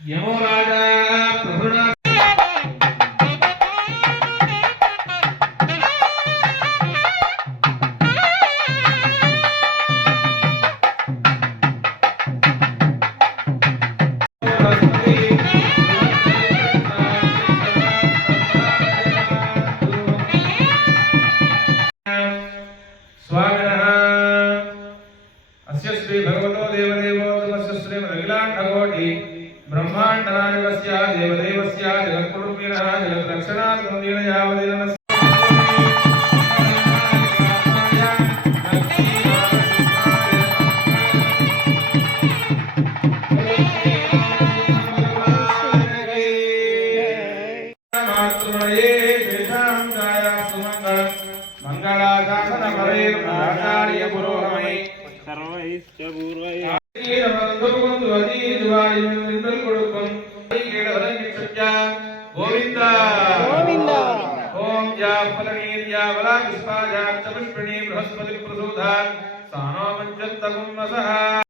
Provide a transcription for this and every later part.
यमो राजा प्रभुना ब्रह्मांडनायकस्य देवदेवस्य जगत्कुटुम्बिनः जगद्रक्षणार्थं यावदेव बृहस्पति प्रसूधा सानो पंचन्तकं नसः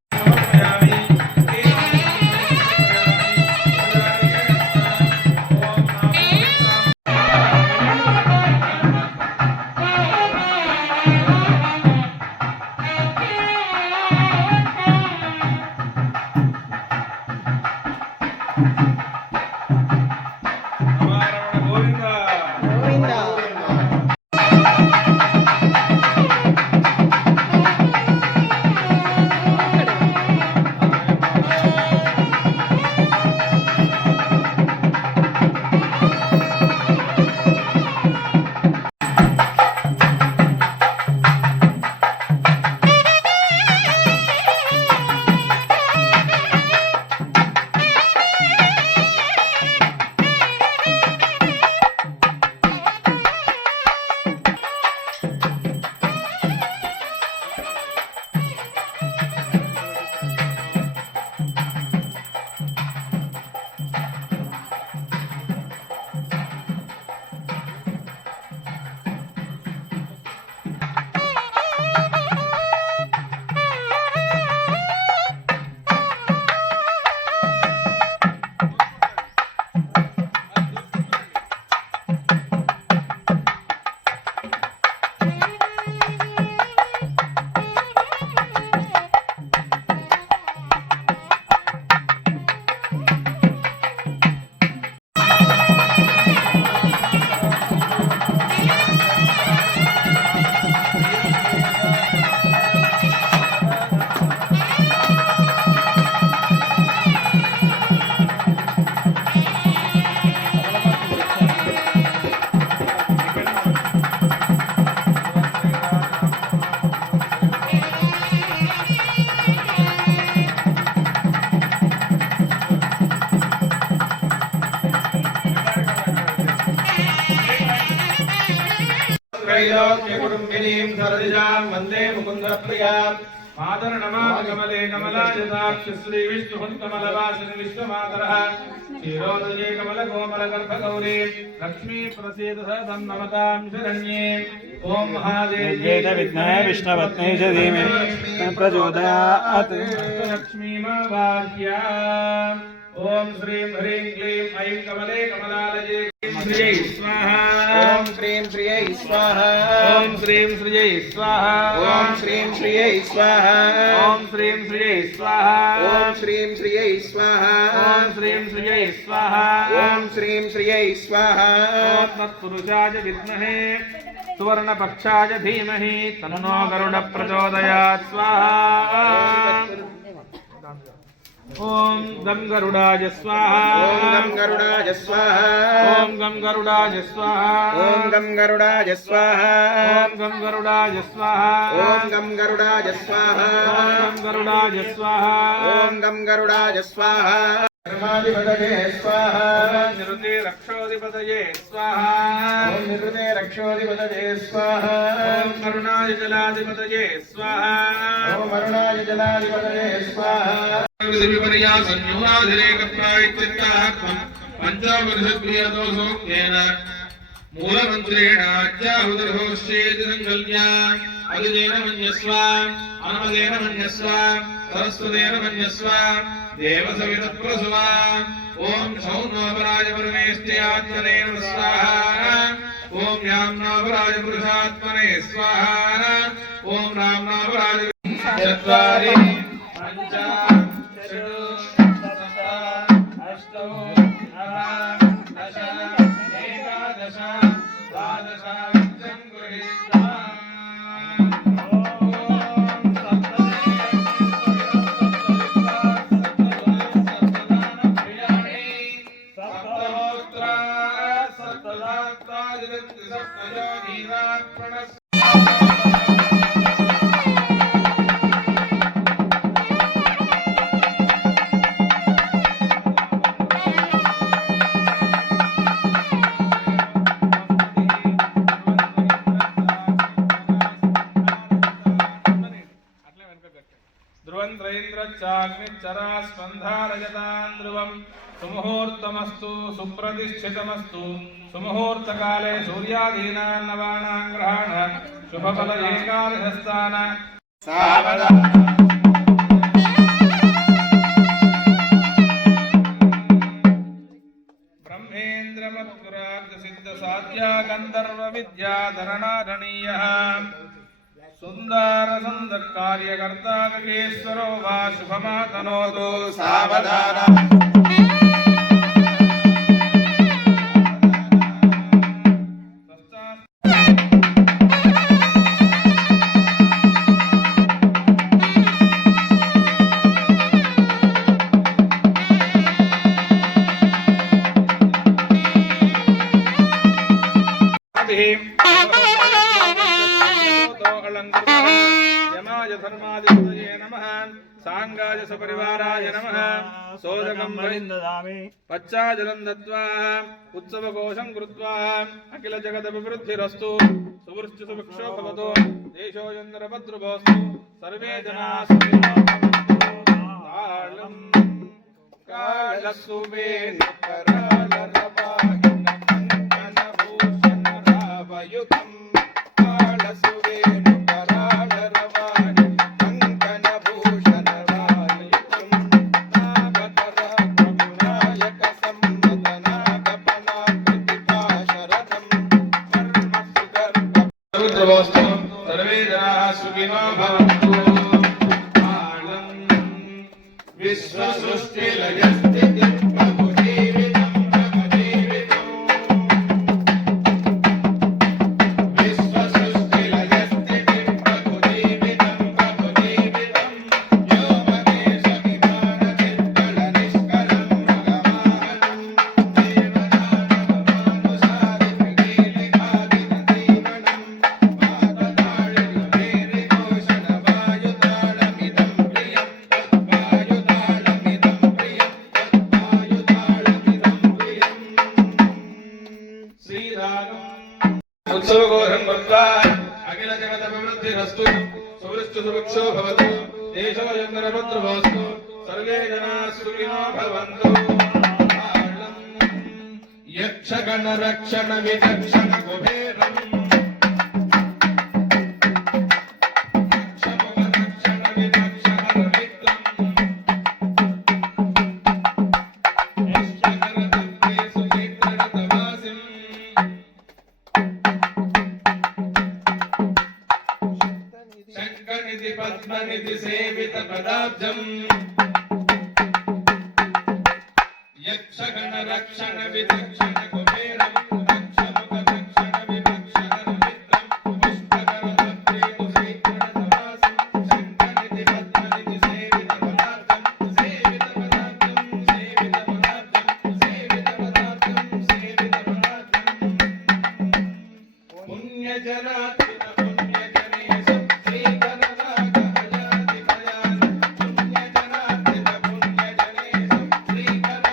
कुटुम्बिनीं सरदिजां वन्दे मुकुन्दप्रियां मातर नमामि कमले कमलायताक्ष श्री विष्णुः कमलवासिनि विश्वमातरः क्षीरोदये कमलकोमलगर्भगौरी लक्ष्मी प्रसीद सदं नमतां शरण्ये ॐ महादेव्यै विद्महे विष्णुपत्न्यै च धीमहि प्रचोदयात् लक्ष्मीमवाक्या ओम श्रीं ह्रीं क्लीं ऐं कमले कमलालये श्रियै स्वाहा ओम श्रीं श्रियै स्वाहा ओम श्रीं श्रियै स्वाहा ओम श्रीं श्रियै स्वाहा ओम श्रीं श्रियै स्वाहा ओम श्रीं श्रियै स्वाहा ओम श्रीं श्रियै स्वाहा ओम श्रीं श्रियै स्वाहा ओम तत्पुरुषाय विद्महे सुवर्णपक्षाय धीमहि तन्नो गरुड प्रचोदयात् स्वाहा ओम गं गरुडाय स्वाहा ओम गं गरुडाय स्वाहा ओम गं गरुडाय स्वाहा ओम गं गरुडाय स्वाहा ओम गं गरुडाय स्वाहा ओम गं गरुडाय स्वाहा ओम गं गरुडाय स्वाहा ओम गं गरुडाय स्वाहा। धर्माधिपतये स्वाहा निरुते रक्षोधिपतये स्वाहा ओम निरुते रक्षोधिपतये स्वाहा ओम करुणाय जलाधिपतये स्वाहा ओम करुणाय जलाधिपतये स्वाहा विधिपर्या संयोगाधिरेकप्रायचित्ताः पंचावर्षप्रियदोषोक्तेन मूलमन्त्रेण आज्ञाहुदर्होश्चेति संकल्प्य अदितेन मन्यस्व अनमदेन मन्यस्व सरस्वतेन मन्यस्व देवसवितप्रसुवा ओम सौनोपराज परमेष्ठ्यात्मने स्वाहा ओम याम्नापराज पुरुषात्मने स्वाहा ओम रामनापराज चत्वारि पंच षट् सप्त अष्ट नव दश एकादश द्वादश गृहीत्वा ध्रुवन्द्रैन्द्रच्चाग्निच्चरा स्पन्धारयतान् ध्रुवम् सुमुहूर्तमस्तु सुप्रतिष्ठितमस्तु सुमुहूर्तकाले सूर्यादीनान् नवानां ग्रहाणां शुभफल एकादशस्थान ब्रह्मेन्द्रमत्कुरार्धसिद्धसाध्या गन्धर्वविद्याधरणारणीयः सुंदर सुंदर कार्यकर्ता गगेश्वरो वा शुभमातनोतु सावधान धर्माधिपतये नमः सांगाय सपरिवाराय नमः सोदकं वरिन्ददामि पच्चाजलं दत्त्वा उत्सवकोशं कृत्वा अखिल जगदभिवृद्धिरस्तु सुवृष्टि सुभिक्षो भवतु देशोऽयन्द्रभद्रुभोऽस्तु सर्वे जनाः सुखिनो भवन्तु कालसुवेणुकरालरवाहिनकङ्कणभूषणरावयुतं सर्वे जनाः सुखिनो भवन्तु विश्वसृष्टिलयस्थितिं प्रभुजीवितं प्रभजीवितं विश्वसृष्टिलयस्थितिं प्रभुजीवितं प्रभुजीवितं योमकेशविमानचित्तलनिष्कलं मृगवाहनं देवदानवमानुषादित्रिलीलिकादिनजीवनं मातदाळिमेरिघोषणवायुतालमिदं प्रियं वायुतालमिदं प्रियं वायुतालमिदं प्रियं श्रीरागम् उत्सवघोषं कृत्वा अखिल जगदभिवृद्धिरस्तु सुवृष्टि सुभिक्षो भवतु देशोऽयन्द्रभद्रुभोऽस्तु सर्वे जनाः सुखिनो भवन्तु यक्षगण रक्षण विचक्षण कुबेरम् क्षमवरक्षण विचक्षण रवित्रम् यश्चकरदुर्गे सुचित्ररतवासिम् शङ्खनिधि पद्मनिधि सेवित पदाब्जम् यक्षगण रक्षण विचक्षण कुबेरम् रक्षमुख रक्षण विभक्षण रवित्रम् पुष्पकरदुर्गे सुचित्ररतवासिम् शङ्खनिधि पद्मनिधि सेवित पदाब्जम् सेवित पदाब्जम् सेवित पदाब्जम् सेवित पदाब्जम् सेवित पदाब्जम् पुण्यजनात्मिक पुण्यजनेश श्रीगणनाथ अजाधिपयास पुण्यजनात्मिक पुण्यजनेश श्रीगणनाथ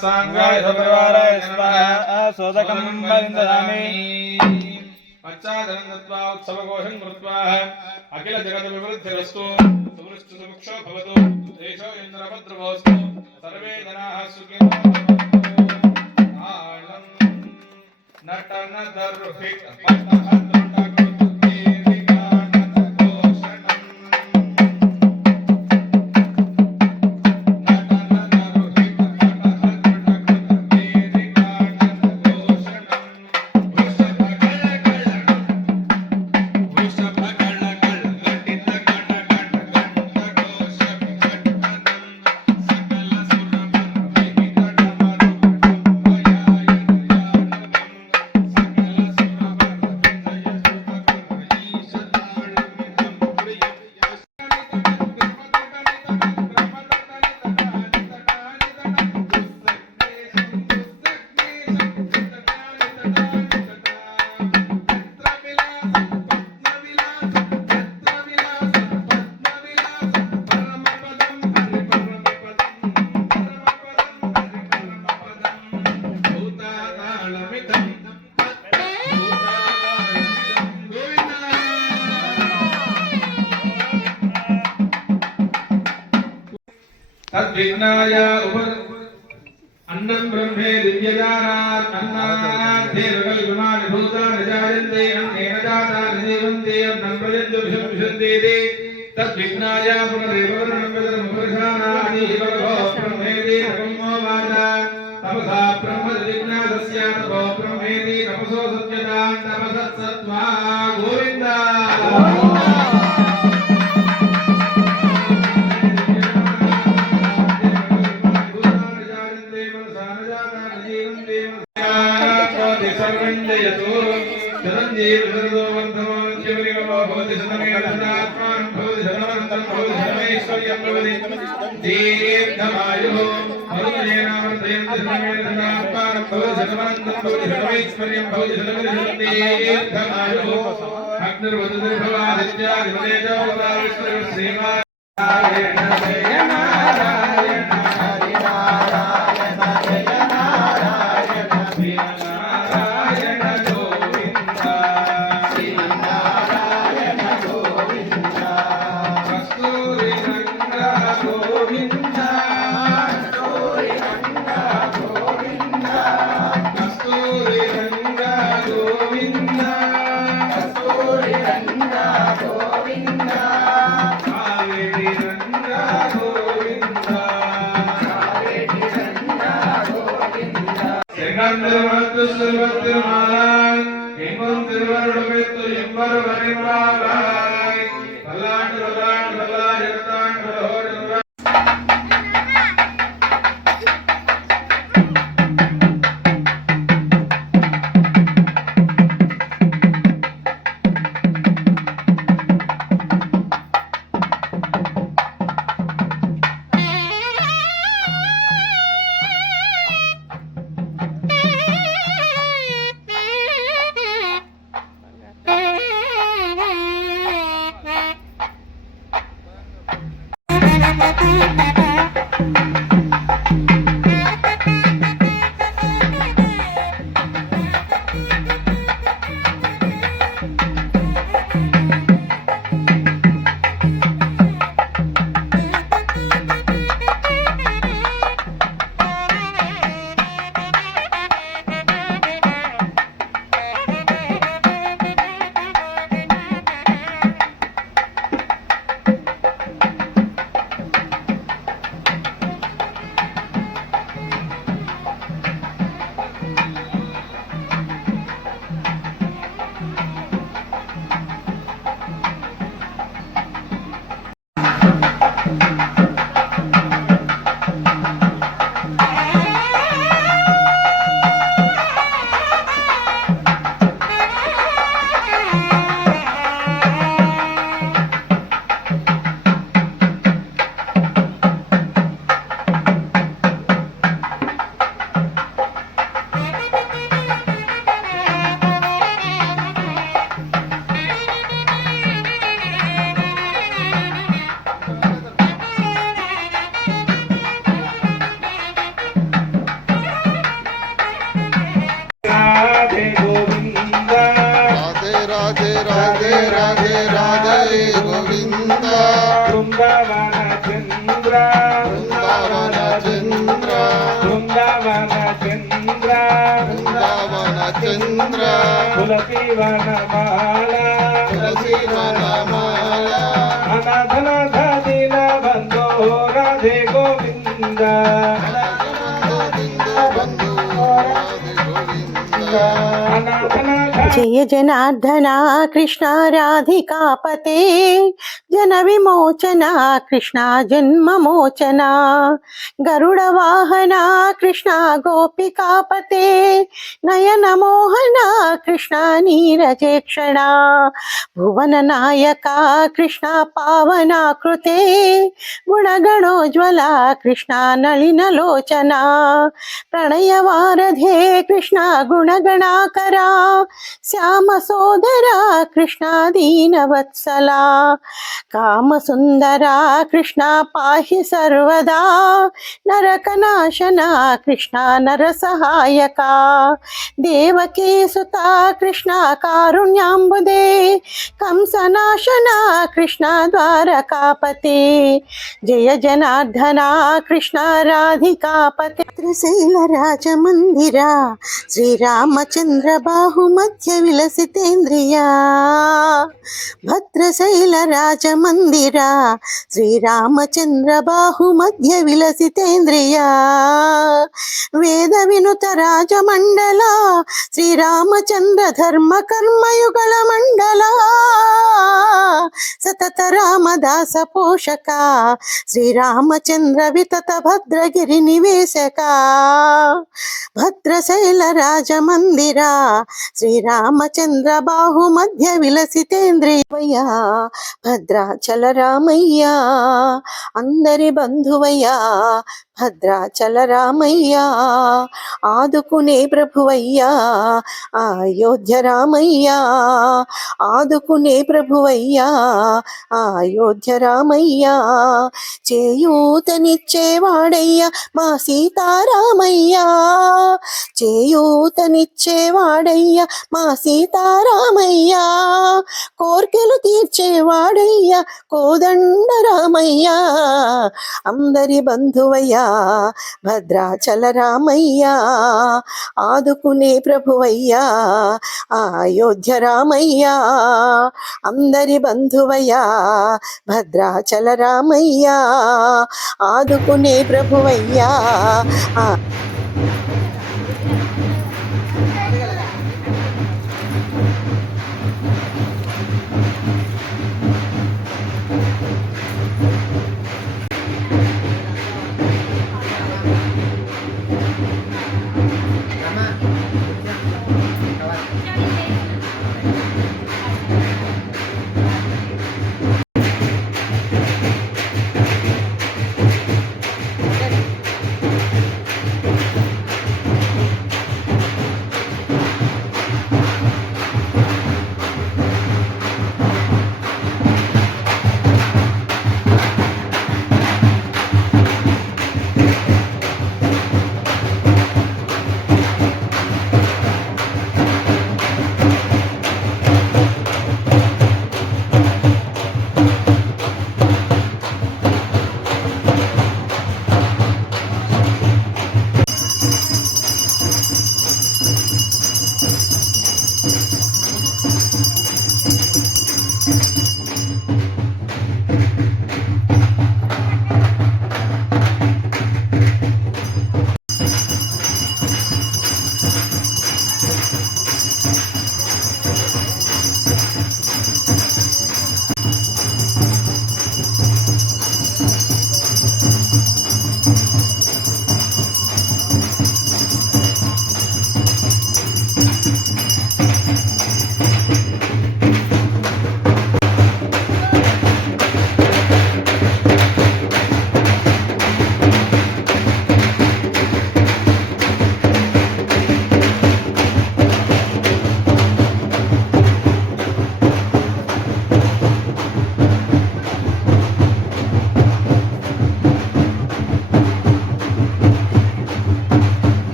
सांगाय सपरिवाराय स्वाहा सोदकं वन्दयामि पश्चादनं दत्त्वा उत्सवघोषं कृत्वा अखिल जगद्विवृद्धिरस्तु सुवृष्टिसुमुक्षो भवतु देशो इन्द्रभद्रवोऽस्तु सर्वे जनाः सुखिनो नटन दर्भिक तद्विघ्नाय अन्नं ब्रह्मे दिव्यजानात् अन्नाद्धेर्कल्पमानि भूतानि जायन्ते अन्नेन जातानि जीवन्ते अन्नं प्रयन्ति विशन्ति तद्विघ्नाय पुनरेव वर्णनं विदर्मपुरुषाणानि भगवो ब्रह्मेति ब्रह्मो वाचा तपसा ब्रह्मविघ्नादस्य तपो ब्रह्मेति तपसो सत्यतां तपसत्सत्त्वा गोविन्दा सर्वञ्जयतु चिरञ्जीव सर्वो वर्धमानं शिवलिङ्गो भवति सतमेतदात्मानं भवति सतमन्तं भवति सतमैश्वर्यं भवति दीर्घमायुः मरुजेनावर्धयन्ति सतमेतदात्मानं भवति सतमन्तं भवति सतमैश्वर्यं भवति दीर्घमायुः अग्निर्वदुर्भवादित्यादितेजो वदाविश्वः श्रीमान् नारायण जय नारायण हरि नारायण जय नारायण திருமாலாய் எங்கும் திருவருளுமைத்து எம்பரு வரைவாராய் பல்லாண்டு பல்லாண்டு பல்லாயிரத்தாண்டு பலோடு బృందావన చంద్ర బృందావన చంద్ర బృందావన చంద్ర బృందావన చంద్ర తులసి వనమాల తులసి వనమాల అనాథనాథ దీన బంధో రాధే గోవింద బంధు రాధే గోవింద అనాథనాథ జయ జనార్దన కృష్ణ రాధికాపతే జన విమోచన కృష్ణ జన్మమోచన గరుడ వాహన కృష్ణ గోపికాపతే నయన మోహన కృష్ణ నీరజేక్షణ భువన నాయక కృష్ణ పావన కృతే గుణగణోజ్వల కృష్ణ నళినలోచన ప్రణయవారధే కృష్ణ గుణగణాకరా శ్యామ సోదరా కృష్ణ దీనవత్సలా కామసుందరా కృష్ణ పాహి సర్వదా నరకనాశన కృష్ణ నరసహాయక దేవకీ సుత కృష్ణ కారుణ్యాంబుదే కంసనాశన కృష్ణ ద్వారకాపతే జయ జనార్దన కృష్ణ రాధికాపతే త్రిశైల రాజమందిరా శ్రీరామచంద్ర బాహు మధ్య విలసితేంద్రియా భద్రశైల రాజమందిరా శ్రీరామచంద్ర బాహు మధ్య విలసితేంద్రియా వేద వినుత రాజమండల శ్రీరామచంద్ర ధర్మ కర్మయుగళ మండల సతత రామదాస పోషక శ్రీరామచంద్ర వితత భద్రగిరి నివేశక భద్రశైల రాజమందిరా శ్రీరామచంద్ర బాహు మధ్య విలసితేంద్రియా భద్రాచల రామయ్యా అందరి బంధువయ్యా భద్రాచల రామయ్యా ఆదుకునే ప్రభువయ్యా అయోధ్య రామయ్యా ఆదుకునే ప్రభువయ్యా అయోధ్య రామయ్యా చేయూతనిచ్చేవాడయ్యా మా సీతారామయ్యా చేయూతనిచ్చేవాడయ్యా మా సీతారామయ్యా కోర్కెలు తీర్చేవాడయ్యా కోదండ రామయ్యా అందరి బంధువయ్యా భద్రాచల రామయ్యా ఆదుకునే ప్రభువయ్యా అయోధ్య రామయ్యా అందరి బంధువయ్యా భద్రాచల రామయ్యా ఆదుకునే ప్రభువయ్యా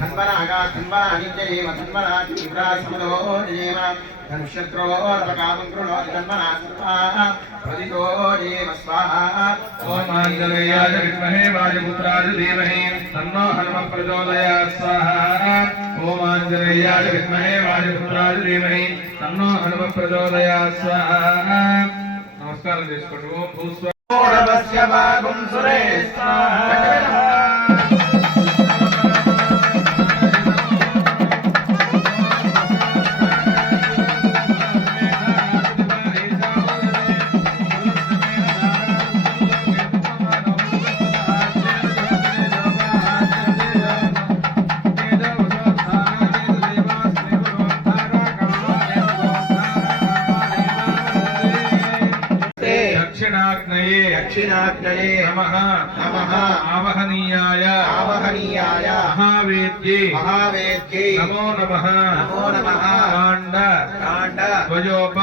धन्वनागा धन्वनानिजयेम धन्वना तीव्रासमनो जयेम धनुष्यत्रोर्वकामं कृणोति धन्वना सर्वाः प्रदितो जयेम स्वाहा ॐ आञ्जनेयाय विद्महे वायुपुत्राय धीमहि तन्नो हनुमः प्रचोदयात् स्वाहा ॐ आञ्जनेयाय विद्महे वायुपुत्राय धीमहि तन्नो हनुमः प्रचोदयात् स्वाहा नमस्कारं చేసుకోండి ఓం భూస్వరవస్య భాగం సురే స్వాహా दक्षिणाग्नये नमः नमः आवहनीयाय महावेद्ये नमो नमः काण्ड द्वयोप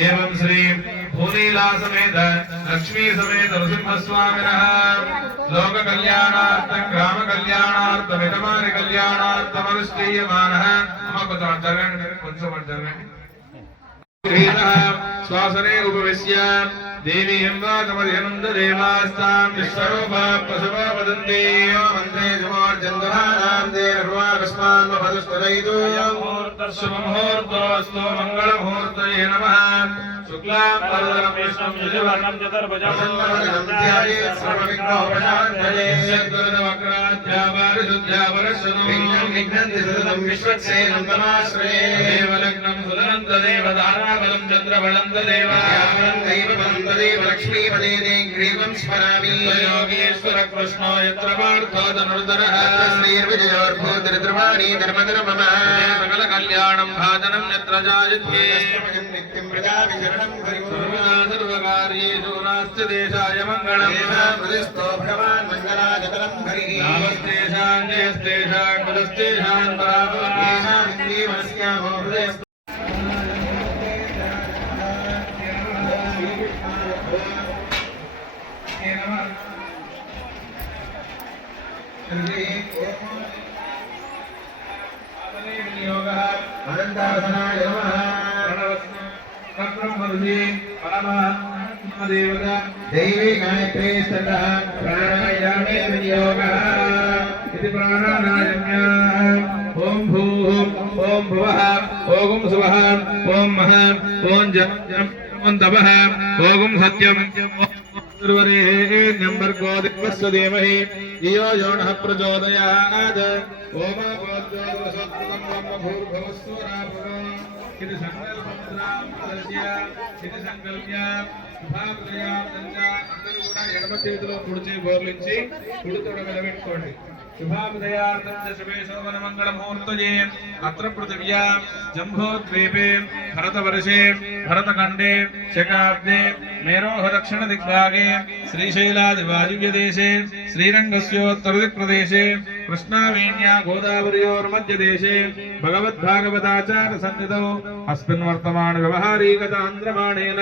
एवं श्री भूनीला समेत लक्ष्मी समेत नृसिंहस्वामिनः लोक कल्याणार्थं ग्राम कल्याणार्थं यजमानि कल्याणार्थमनुष्ठीयमानः श्वासने उपविश्य देवी हिंवाकमधिनंद देवास्तां विश्वरूपा प्रसवा वदन्ति मन्त्रे समार्जन्दहानां देवरुवाकस्मान् वधुस्तरयितु मुहूर्तोऽस्तु मङ्गलमुहूर्तये नमः शुक्लां वरदं विष्णुं यजुवर्णं चतुर्भुजं ध्यायेत् सर्वविघ्नोपशान्तये सद्गुरुवक्राध्यावारिशुद्ध्या वरस्वनं विघ्नन्ति सततं विश्वक्सेनं तमाश्रये देवलग्नं सुदनन्ददेव दाराबलं चन्द्रबलं तदेव दैवबलं लक्ष्मीपदे ग्रीवं स्मरामि योगेश्वर कृष्णो यत्र पार्थो धनुर्धरः श्रीर्विजयोर्भूतिर्द्रुवाणी धर्मधर्मः सकल कल्याणं भाजनं यत्र जायते नित्यं प्रजाविचरणं सर्वकार्येषु नास्ति देशाय मङ्गलं हृदिस्थो भगवान् मङ्गलाजतरं हरिः नामस्तेषां जयस्तेषां कुलस्तेषां परापरेषां जीवनस्यामो हृदयस्तु अनंतासनाय नमः देवी गायत्री स्तः प्राणायामे विनियोगः इति प्राणानायम्याः ओम भूः ओम भुवः ओम सुवः ओम महः ओम जपः ओम तपः ओम सत्यम् नंबर्गो दिवस्य धीमहि धियो यो नः प्रचोदयात् ओम गोद्योतसत्पदं ब्रह्म भूर्भुवस्सुराभुवो इति संकल्पमुद्रां इति संकल्प्य శుభాప్రయాప్తంగా అందరూ కూడా ఎడమ చేతిలో కుడి చేయి బోర్లించి కుడి తొడ మీద పెట్టుకోండి శుభాప్రయాప్తం శుభే శోభన మంగళ ముహూర్తయే అత్ర పృథివ్యా జంబోద్వీపే భరతవర్షే భరతఖండే శకాబ్దే మేరోహ దక్షిణ దిగ్భాగే శ్రీశైలాది వాయువ్యదేశే శ్రీరంగస్యోత్తర దిక్ప్రదేశే कृष्णावेण्या गोदावर्योर्मध्यदेशे भगवद्भागवताचार्य सन्निधौ अस्मिन् वर्तमान व्यवहारिकतान्द्रमाणेन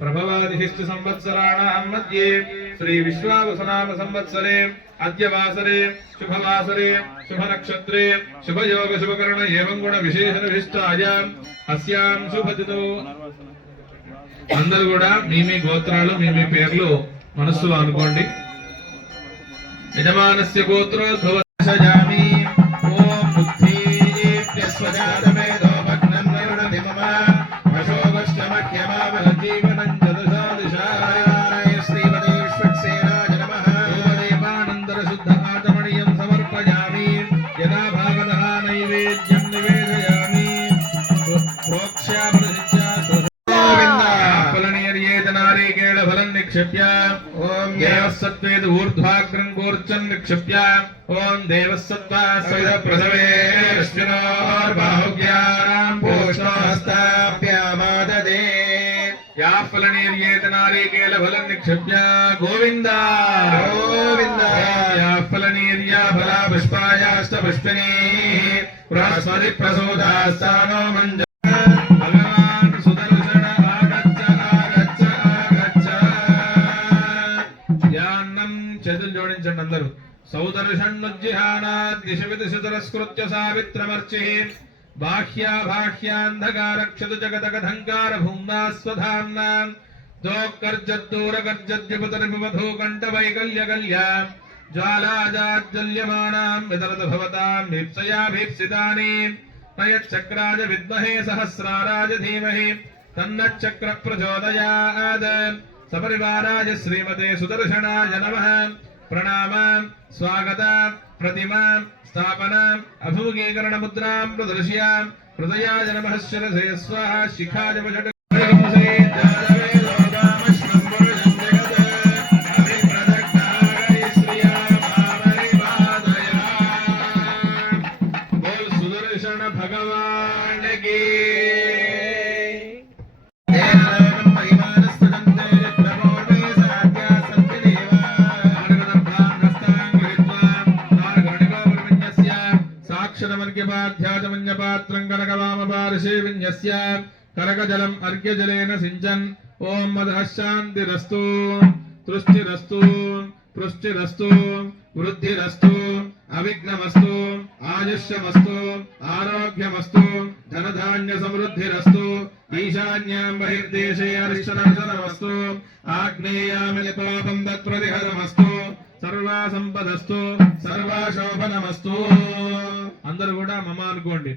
प्रभवादिशिष्ट संवत्सराणां मध्ये श्री विश्वावसुनाम संवत्सरे अद्य वासरे शुभवासरे शुभनक्षत्रे शुभयोग शुभकर्ण एवं गुण विशेषण विशिष्टायां अस्यां शुभतिथौ అందరూ కూడా మీ గోత్రాలు మీ పేర్లు మనస్సులో అనుకోండి. యజమానస్య గోత్రోద్భవశయామి ఓం బుద్ధిస్వజాతమేదో భగ్నన్నరుణదిమమ వశోగశ్చమఖ్యమావలజీవనం జదశాదిశాయ శ్రీమతే విశ్వక్సేనాయ నమః. దేవానందర శుద్ధ ఆచమణీయం సమర్పయామి. యదా భాగవతః నైవేద్యం నివేదయామి. ప్రోక్ష్యామృతిచ్చా फलं निक्षिप्य ओम देवसत्वेद ऊर्ध्वाग्रं गोर्चन निक्षिप्य ओम देवसत्वा सविद प्रसवे रश्मिनोर्बाहुज्ञानां पोषणहस्ताभ्यामाददे या फलनिर्येत नारिकेल फलं निक्षिप्य गोविन्द गोविन्द या फलनिर्या फला पुष्पायाश्च पुष्पिनी बृहस्पति प्रसूदास्तानो मंज చేతులు జోడించండి అందరూ. సౌదర్షణ్నుజ్జిహానాద్ దిశవిదిశుతరస్కృత్య సావిత్రమర్చి బాహ్యాభాహ్యాంధకారక్షతు జగదగధంకార భూమ్నా స్వధామ్నా దోకర్జద్దూరకర్జద్యుపతరిపుమధూ కంఠవైకల్యకల్యా జ్వాలాజాజ్జల్యమానాం విదరత భవతాం వీప్సయాభీప్సితాని నయచ్చక్రాయ విద్మహే సహస్రారాయ ధీమహి తన్నచ్చక్ర ప్రచోదయాద్. सपरिवाराय श्रीमते सुदर्शनाय नमः. प्रणाम स्वागत प्रतिमा स्थापना अभिमुखीकरण मुद्रां प्रदर्श्य हृदयाय नमः शिरसे स्वाहा शिखाय वषट् सुदर्शन भगवान की ध्याजमन्यपात्रं कनकवामपार्शे विन्यस्य करकजलम् अर्घ्यजलेन सिञ्चन् ओम मदः शान्तिरस्तु तुष्टिरस्तु पुष्टिरस्तु वृद्धिरस्तु अविघ्नमस्तु आयुष्यमस्तु आरोग्यमस्तु धनधान्य समृद्धिरस्तु ईशान्यां बहिर्देशे अरिष्टनर्शनमस्तु आग्नेयामि निपापं तत्प्रतिहरमस्तु सर्वा संपदस्तु सर्वा शोभनमस्तु. అందరూ కూడా మమ అనుకోండి.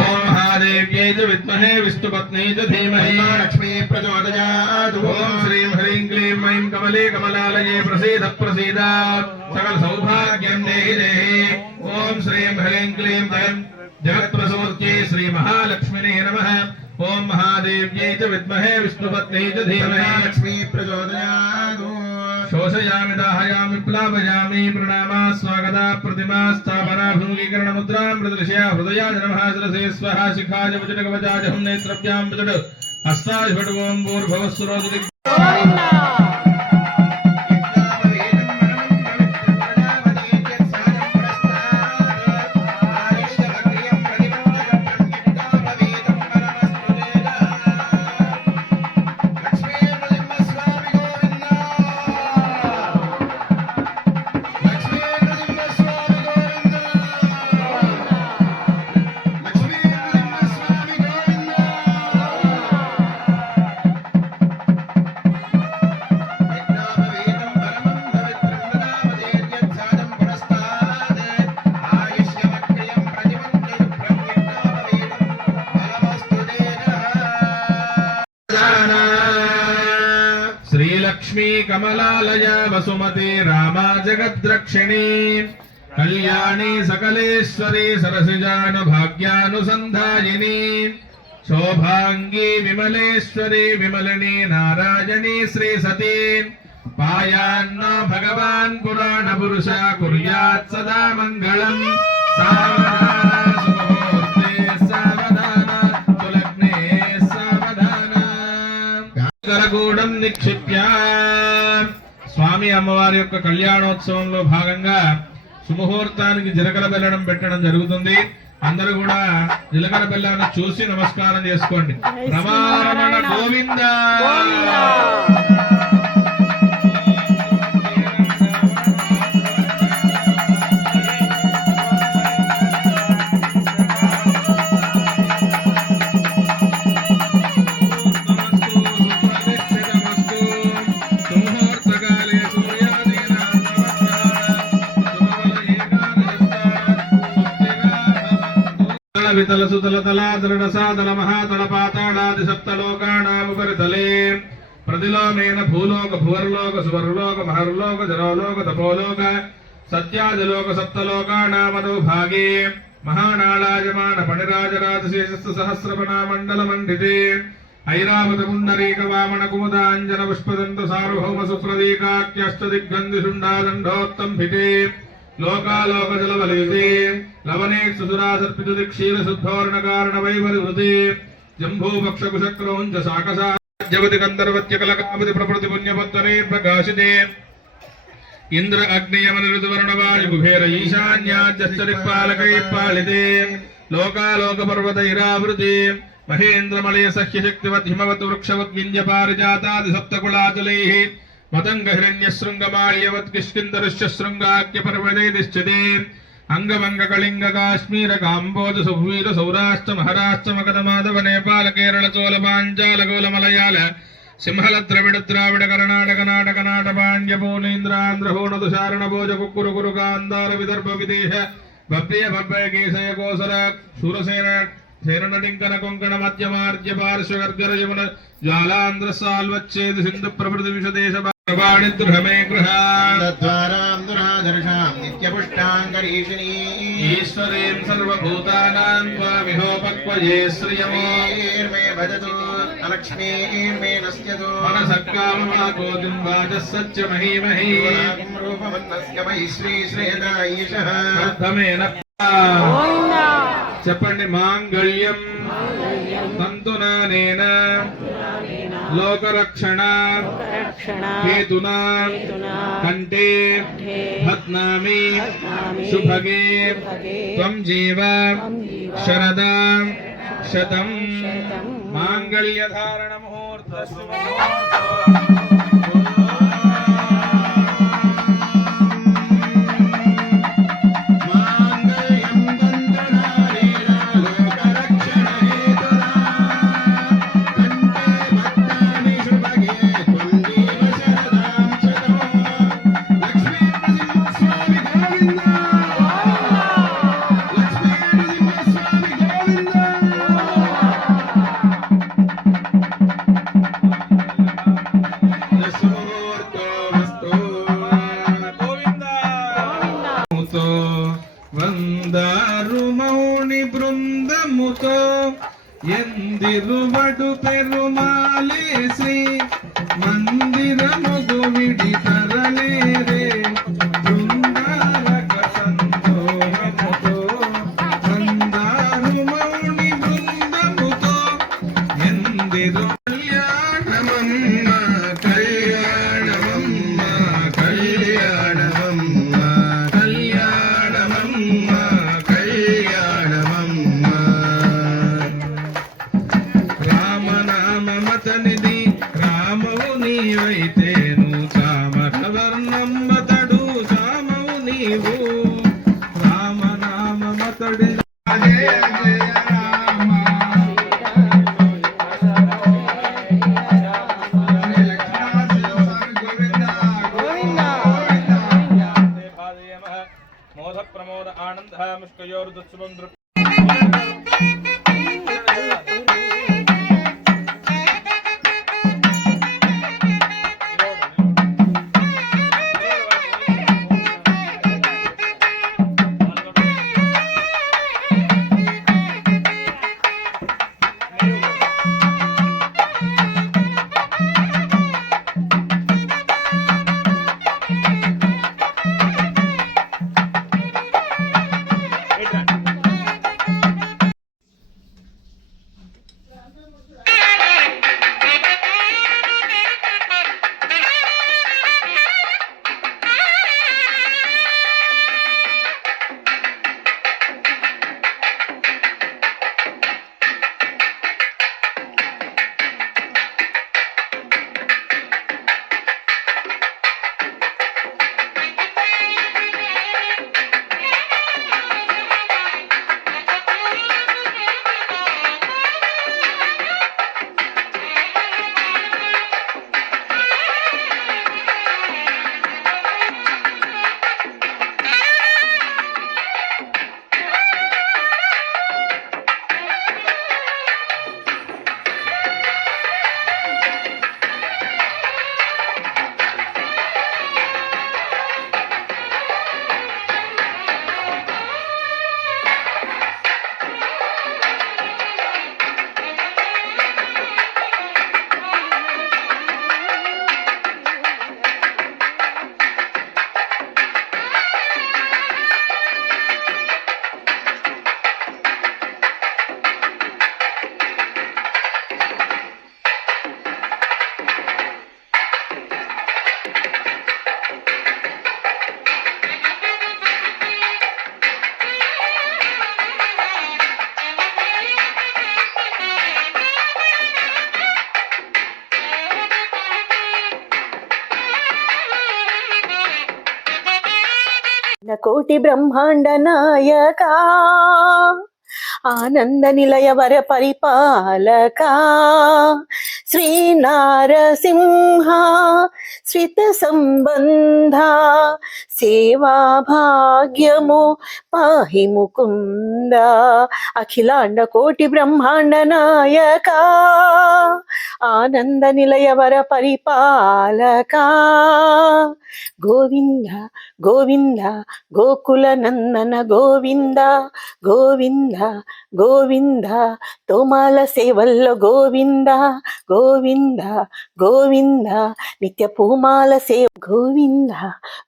ఓం మహాదేవ్యై చ విద్మహే విష్ణుపత్న్యై చ ధీమహి లక్ష్మీ ప్రచోదయాత్. ఓం శ్రీం హ్రీం క్లీం ఐం కమలే కమలాలయే ప్రసీద ప్రసీద సకల సౌభాగ్యం దేహి దేహి. ఓం శ్రీం హ్రీం క్లీం ఐం జగత్ప్రసూత్యై శ్రీ మహాలక్ష్మినే నమః. ఓం మహాదేవ్యై చ విద్మహే విష్ణుపత్న్యై చ ధీమహి లక్ష్మీ ప్రచోదయాత్. शोषयामि दाहयामि प्लावयामि प्रणामा स्वागता प्रतिमा स्थापना भूमीकरण मुद्रां प्रदर्शय हृदयाय नमः शिरसे स्वाहा शिखाय वजटकवचाय हम नेत्रभ्यां वजट हस्ताय वट ओम भूर्भुवस्सुरोदि श्रीलक्ष्मी कमलालया वसुमती रामा जगद्रक्षिणी कल्याणी सकलेश्वरी सरसिजानुभाग्यानुसन्धायिनी शोभांगी विमलेश्वरी विमलिनी नारायणी श्री सती पायान्न भगवान् पुराण पुरुषा कुर्यात् सदा मंगलम्. కరగూడం నిక్షిప్య. స్వామి అమ్మవారి యొక్క కళ్యాణోత్సవంలో భాగంగా సుముహూర్తానికి జీలకర్ర బెల్లం పెట్టడం జరుగుతుంది. అందరూ కూడా జీలకర్ర బెల్లాన్ని చూసి నమస్కారం చేసుకోండి. రమారమణ గోవింద. వితల సుతల తలాదరణ సాదల మహాతల పాతాళాది సప్తలోకానాముపరితలే ప్రతిలోమేన భూలోక భువర్లోక సువర్లోక మహర్లోక జరోలోక తపోలోక సత్యాదిలోక సప్తలోకానామదో భాగే మహానాళాయమాన పణిరాజరాజశేషస్థ సహస్రపణామండల మండితే ఐరావత పుండరీక వామన కుముదాంజన పుష్పదంత సార్వభౌమ సుప్రదీకాఖ్యష్టదిగ్గంధిషుండాదండోత్తంభితే లోకాలోక జలవలితే లవనే సుసురాసర్పిత క్షీర శుద్ధోరణ కారణ వైవరివృతే జంభూపక్ష కుశక్రౌంచ సాకసాజ్యవతి గంధర్వత్య కలకావతి ప్రకృతి పుణ్యపత్తనే ప్రకాశితే ఇంద్ర అగ్నియమన ఋతువర్ణ వాయు కుబేర ఈశాన్యాజ్యశ్చరిపాలకై పాలితే లోకాలోక పర్వతైరావృతే మహేంద్రమలయ సహ్య శక్తివత్ హిమవత్ వృక్షవత్ వింధ్య పారిజాతాది సప్తకులాచలైః మతంగ హిరణ్యశృంగమాల్యవత్ కిష్కిందరుష్య శృంగాఖ్య పర్వతైదిశ్చతే అంగమంగ కళింగ కాశ్మీర కాంబోజ సువీర సౌరాష్ట్ర మహారాష్ట్ర మగధ మాధవ నేపాల కేరళ చోళ పాంచాల గోల మలయాళ సింహల ద్రవిడ ద్రావిడ కర్ణాటక నాటక నాట పాండ్య పూర్ణేంద్రాంధ్ర హోణ తుషారణ భోజ కుక్కురు కురు గాంధార విదర్భ విదేశ భవ్య భవ్య కేశయ కోసర శూరసేన సేనటింకన కొంకణ మధ్యమార్జ్య పార్శ్వ గర్గర యమున జ్వాలాంధ్ర సాల్వచ్ఛేద సింధు ప్రభృతి విషదేశ వాణి గృహమే గృహాం దురాదర్శాం నిత్యపుష్టాంగరీషిణీ ఈశ్వరీం సర్వభూతానాం త్వామిహోపక్వయే శ్రియమే భజతు లక్ష్మీర్మే నస్యతు మనసక్కామమాకోతిం వాచः సత్యమహీమహీ రూపమన్నస్య మహి శ్రీ శ్రేదాయిషః అర్థమేన చెప్పండి. మాంగళ్యం తంతునానేన లోకరక్షణ హేతునా కంఠే బధ్నామి శుభగే త్వం జీవ శరదాం శతం. మాంగళ్యధారణ ముహూర్త వందారు మౌని బృందముతో ఎందిరువడు పెరుమాలే శ్రీ మందిరముగు విడి తరలేరే బృందారక సంతోషముతో వందారు మౌని బృందముతో ఎందిరు కళ్యాణమమ్మ కళ్యాణమమ్మ కళ్యాణమమ్మ రామనామమతనిది రామవు నీవైతేను చామరవర్ణమ్మతడు సామవు నీవు రామనామమతడి జయ జయ రామ మోద ప్రమోద ఆనంద ముష్కయోర్దుత్సువం కోటి బ్రహ్మాండ నాయక ఆనంద నిలయ వర పరిపాలక శ్రీ నారసింహ శ్రిత సంబంధ సేవా భాగ్యము పాహి ముకుంద అఖిలాండ కోటి బ్రహ్మాండ నాయక ఆనంద నిలయ వర పరిపాలక గోవింద గోవింద గోకుల నందన గోవింద గోవింద గోవింద తోమాల సేవల్లో గోవింద గోవింద గోవింద నిత్య పూమాల సేవ గోవింద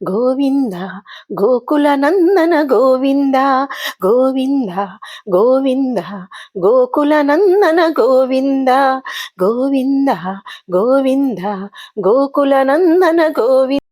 గోవింద గోకుల నందన గోవింద గోవింద గోవింద గోకుల నందన గోవింద గోవింద గోవింద గోకుల నందన గోవింద